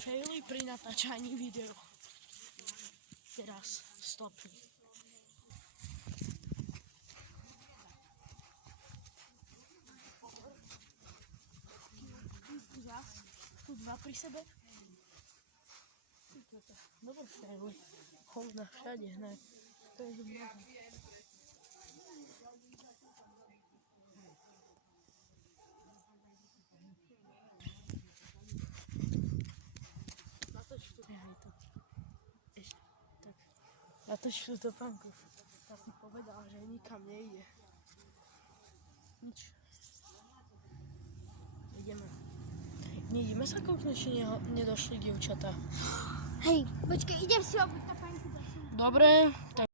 faily pri natáčaní videa. Teraz stopni. Tu dva pri sebe. Dobre, faily. Hovna všade hned. To je dobré. Natoč tú topánku. Ja si povedala, že nikam nejde. Nič. Ideme. Nejdeme sa kouknúť, či nedošli dievčatá. Hej, počkej, idem si obuť topánku. Dobre, tak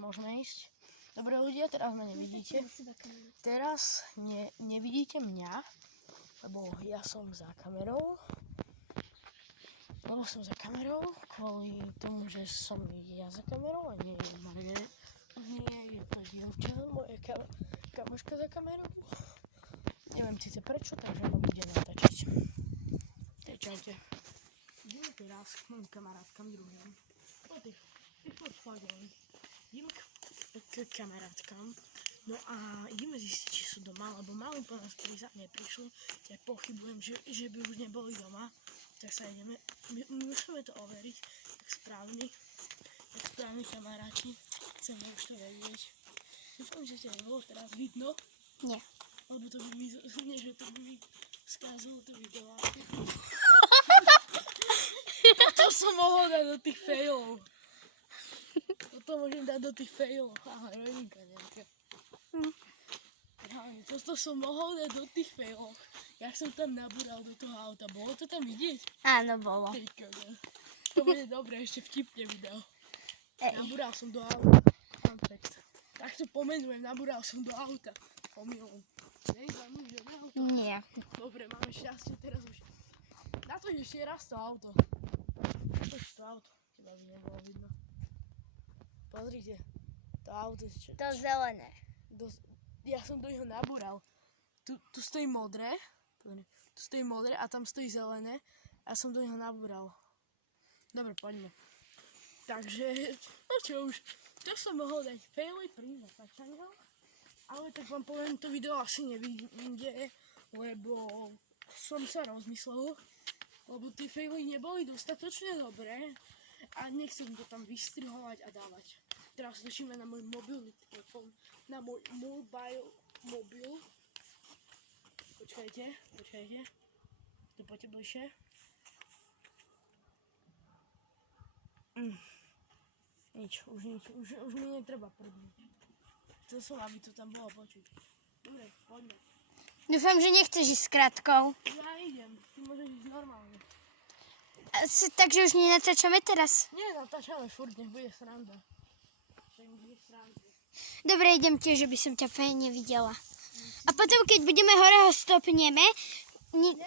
môžeme ísť. Dobre ľudia, teraz ma nevidíte. Teraz nevidíte mňa, lebo ja som za kamerou. Lebo som za kamerou, kvôli tomu, že som ja za kamerou a nie je to dievča, moja kamoška za kamerou. Neviem síce prečo, takže ona bude natáčať. Čaute. Ideme teraz k mojim kamarátkam druhým. Ideme k kamarátkam. No a ideme zistiť, či sú doma, lebo malý po nás neprišli. Ja pochybujem, že by už neboli doma. Tak sa ideme, musíme to overiť, jak správni kamaráti, chceme už to vedieť. Dúfam, že ťa nebolo teraz vidno. Nie. Lebo to by mi, že to by mi skázalo to video. To som mohol dať do tých failov. To môžem dať do tých failov. Aha, rodinka nejaká. To som mohol dať do tých failov. Ja som tam nabúral do toho auta. Bolo to tam vidieť? Áno, bolo. To bude dobre, ešte vtipne video. Nabúral som do auta. Tak to pomenujem, nabúral som do auta. Omylom. Nie. Dobre, máme šťastie teraz už. Natoč ešte raz to auto. Natoč to auto. Teba by nebolo vidno. Pozrite. To auto. To zelené. Ja som do neho nabúral. Tu stojí modré. Tu stojí modré a tam stojí zelené. A som do neho nabúral. Dobre, poďme. Takže, no čo už. To som mohol dať faily pri natáčaniu. Ale tak vám poviem, to video asi nevidie, lebo som sa rozmyslel. Lebo tie faily neboli dostatočne dobré a nechcem to tam vystrihovať a dávať. Teraz točíme na môj mobilný telefón, na môj mobil. Počkajte. To poďte bližšie. Nič, už mi netreba prdnúť. Chcel som, aby to tam bolo počuť. Dobre, poďme. Dúfam, že nechceš ísť s krátkou. Ja idem, ty môžeš ísť normálne. Takže už nenatáčame teraz? Nie, natáčame furt, nech bude sranda. Dobre, idem tiež, že by som ťa fajne nevidela. A potom, keď budeme hore, ho stopneme. Nie,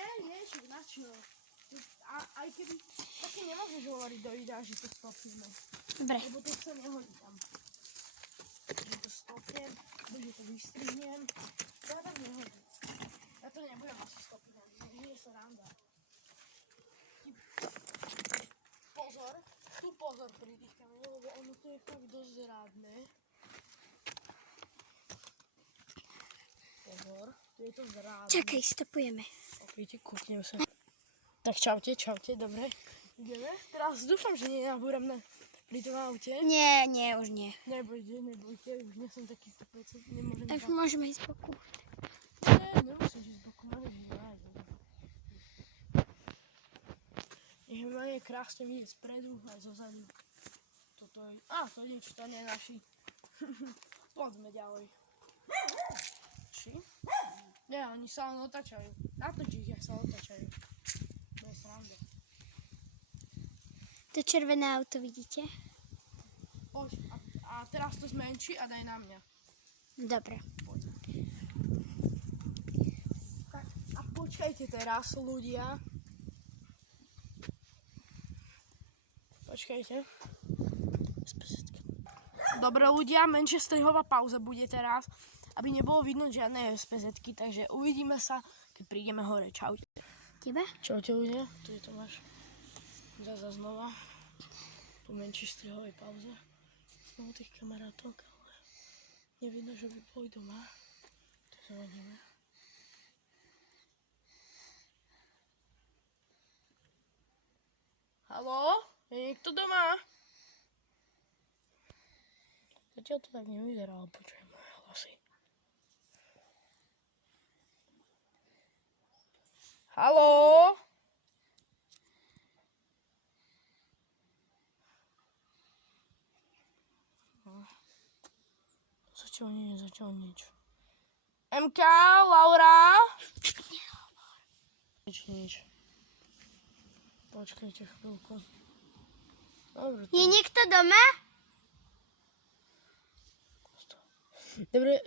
však na čo? Aj keby, také nemôžeš hovoriť do videa, že to stopneme. Dobre. Lebo to sa nehodí tam. Že to stopnem, že to vystrihnem. To ja tam nehodí. Ja to nebudem asi stopnúť, nie je sranda. Pozor pri tých kameňoch, lebo ono to je fakt dosť zrádne. Pozor, tu je to zrádne. Čakaj, stopujeme. Okejte, kúknem sa. Tak čaute, dobre. Ideme? Teraz dúfam, že nenabúram pri tom aute. Nie, už nie. Nebojte, už nie som taký stupec, nemôžem Tak môžeme ísť boku. Nemusím ísť boku, máme ísť nájsť. Nech ma je krásne vidieť spredu aj zozadu. Toto je... to nič, to nie je naši. Poďme ďalej. Či? Nie, oni sa len otáčajú. Natoč ich, jak sa otáčajú. To je sranda. To červené auto vidíte? Poď, a teraz to zmenší a daj na mňa. Dobre. Poď. Tak, a počkajte teraz, ľudia. Počkajte. Dobre ľudia, menšia strihová pauza bude teraz, aby nebolo vidno žiadne SPZ-ky, takže uvidíme sa, keď prídeme hore. Čaute. Tebe? Čaute ľudia, tu je Tomáš. Zasa znova po menšej strihovej pauze. Znovu tých kamarátok, ale nevidno, že by boli doma. To zhodíme. Haló? Je niekto doma? Zatiaľ to tak nevyzerá, ale počujem moje hlasy. Haló? Zatiaľ nič. MK, Laura? Nič. Počkajte chvíľku. Dobre, Je niekto doma? Dobre,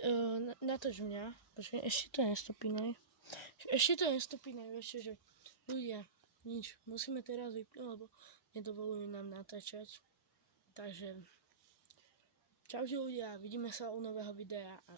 natoč mňa. Počkaj, ešte to nestopínaj. Vieš, že ľudia, nič. Musíme teraz vypnúť, lebo nedovolujú nám natáčať. Takže, čaute ľudia, vidíme sa u nového videa a